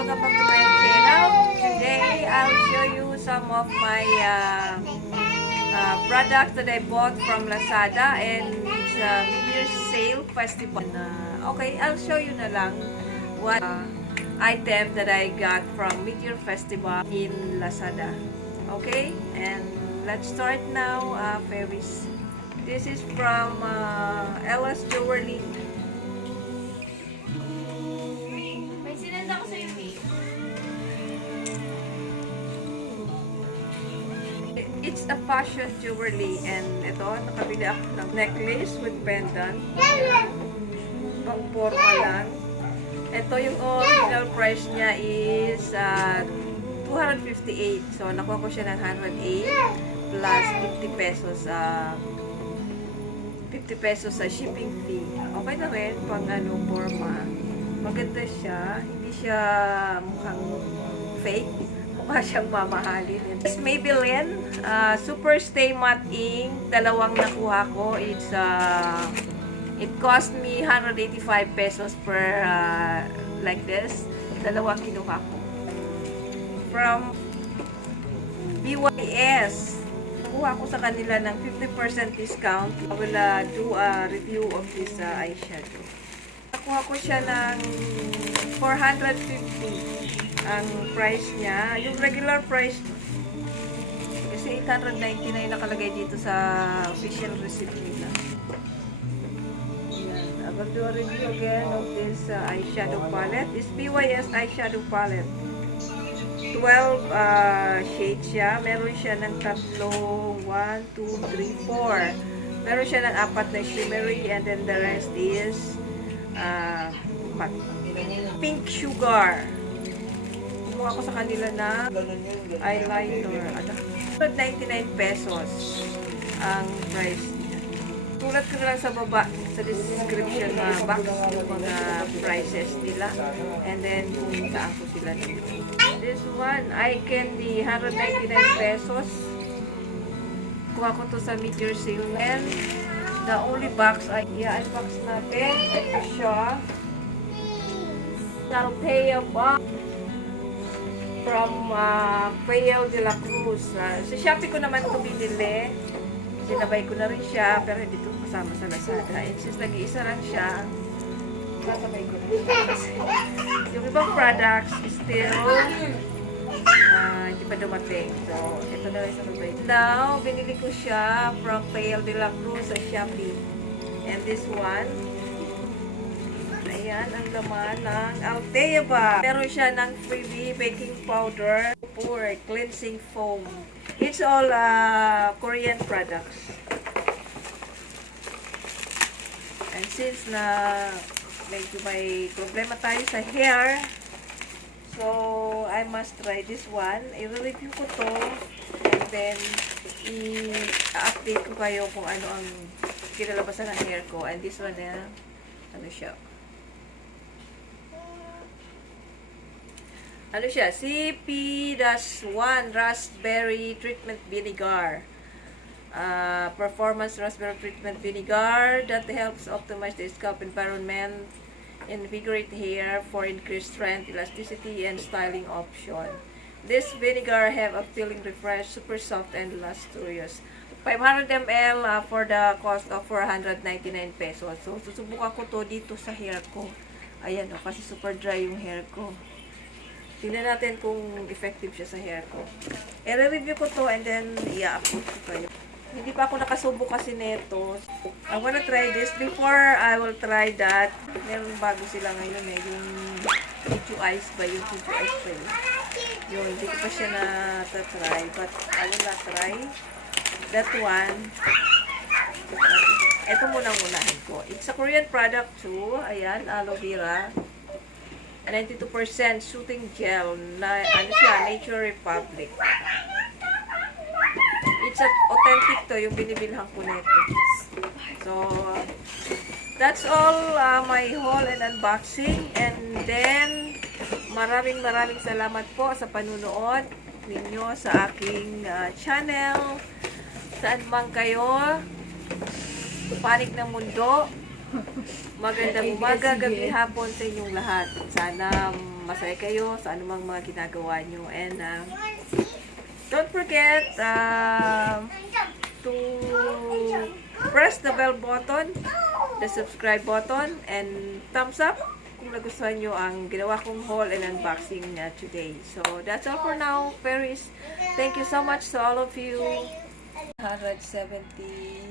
welcome back to my channel. Today, I'll show you some of my products that I bought from Lazada, and it's a mid-year sale festival. Okay, I'll show you na lang what item that I got from mid-year festival in Lazada. Okay, and let's start now, Fairies. This is from Ella's Jewelry. May sinanda ko sa'yo, babe. It's a fashion jewelry, and ito, nakabili ako ng necklace with pendant. Pang forma lang. Ito yung original price niya is 258. So, nakuha ko siya ng 108 plus 50 pesos 50 pesos sa shipping fee. Okay na rin, pang forma. Maganda siya. Hindi siya mukhang fake. Mukha siyang mamahalin. This Maybelline Superstay Matte Ink. Dalawang nakuha ko. It cost me 185 pesos per like this. Dalawang kinuha ko. From BYS. Nakuha ko sa kanila ng 50% discount. I will do a review of this eyeshadow. Nakuha ko siya ng 450 ang price niya. Yung regular price kasi 899 nakalagay dito sa official receipt nila. Ayan. I will do a review again of this eyeshadow palette. This BYS eyeshadow palette. 12 shades siya. Meron siya ng tatlong 1, 2, 3, 4. Meron siya ng 4 na shimmery, and then the rest is pink sugar. Kumuha ko sa kanila na eyeliner. 199 pesos ang price niya. Tulad ko na lang sa baba sa description box yung mga prices nila, and then kung saan ko sila nito. This one, eye candy, 199 pesos. Kuha ko to sa mid-year sale, and the only box ay i-unbox natin. Ito siya. Aloevera box from FAIRIES de la Cruz. Sa Shopee ko naman ito binili. Sinabay ko na rin siya, pero hindi ito kasama sa Lazada. And since nag-iisa lang siya, kasabay ko na siya. Kasi yung ibang products still hindi pa dumating. So, ito na rin sa mabay. Now, binili ko siya from FAIRIES de la Cruz sa Shopee. And this one, ayan, ang laman ng Aloevera. Meron siya ng freebie baking powder for cleansing foam. It's all Korean products. And since na medyo may problema tayo sa hair, so I must try this one. I-review ko to, and then i-update ko kayo kung ano ang kinalabasan ng hair ko. And this one, ano siya? Ano siya? CP-1 Raspberry Treatment Vinegar. Performance Raspberry Treatment Vinegar that helps optimize the scalp environment, invigorate hair for increased strength, elasticity, and styling option. This vinegar have a feeling refresh, super soft, and lustrous. 500 ml for the cost of 499 pesos. So, susubukan ko to dito sa hair ko. Ayan, kasi super dry yung hair ko. Tingnan natin kung effective siya sa hair ko. I-review ko to, and then i-upload ko kayo. Hindi pa ako nakasubo kasi nito. I wanna try this. Before I will try that, meron bago sila ngayon yung Future Eyes ba yun? Future Eyes ba yun? Yun, hindi ko pa siya na-try. But I will not try that one. Ito muna unahin ko. It's a Korean product too. Ayan, Aloevera. 92% soothing gel na ano siya, Nature Republic. It's authentic to yung binibilhan ko nito. So that's all my haul and unboxing, and then maraming salamat po sa panunood ninyo sa aking channel. Saan man kayo, panig ng mundo, Magandang umaga, gabi, hapon sa inyong lahat. Sana masaya kayo sa anumang mga ginagawa nyo. And don't forget to press the bell button, the subscribe button, and thumbs up kung nagustuhan nyo ang ginawa kong haul and unboxing today. So, that's all for now, Fairies. Thank you so much to all of you. 170